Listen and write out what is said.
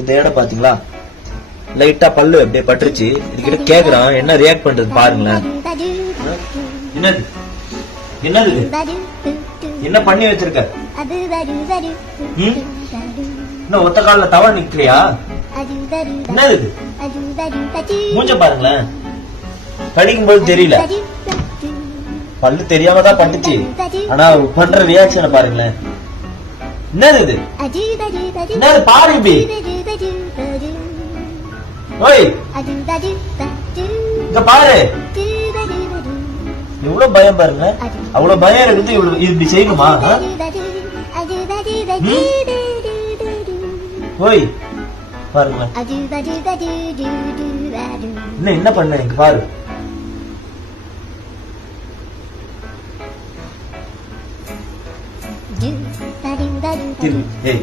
இந்த இடம் பாத்தீங்களா, லைட்டா பல்லு அப்படியே பட்டுருச்சு. இதுகிட்ட கேக்குறான், என்ன ரியாக்ட் பண்றது பாருங்களேன். என்னது என்னது என்ன பண்ணி வச்சிருக்க? இன்னும் ஒத்த கால தவ நிக்கலையா? என்னது மூஞ்ச பாருங்களேன், கடிக்கும் போது தெரியல, பல்லு தெரியாம தான் பட்டுச்சு, ஆனா பண்ற ரியாக்ஷனை பாருங்களேன். என்னது இது? என்னது பாரு இப்படி. ஓய் இங்க பாரு, எவ்வளவு பயம் பாருங்க. அவ்வளவு பயம் இருக்குது, இவ்வளவு இப்படி செய்யணுமா? ஓய் பாருங்களேன், என்ன பண்ண இங்க பாரு. ஏய்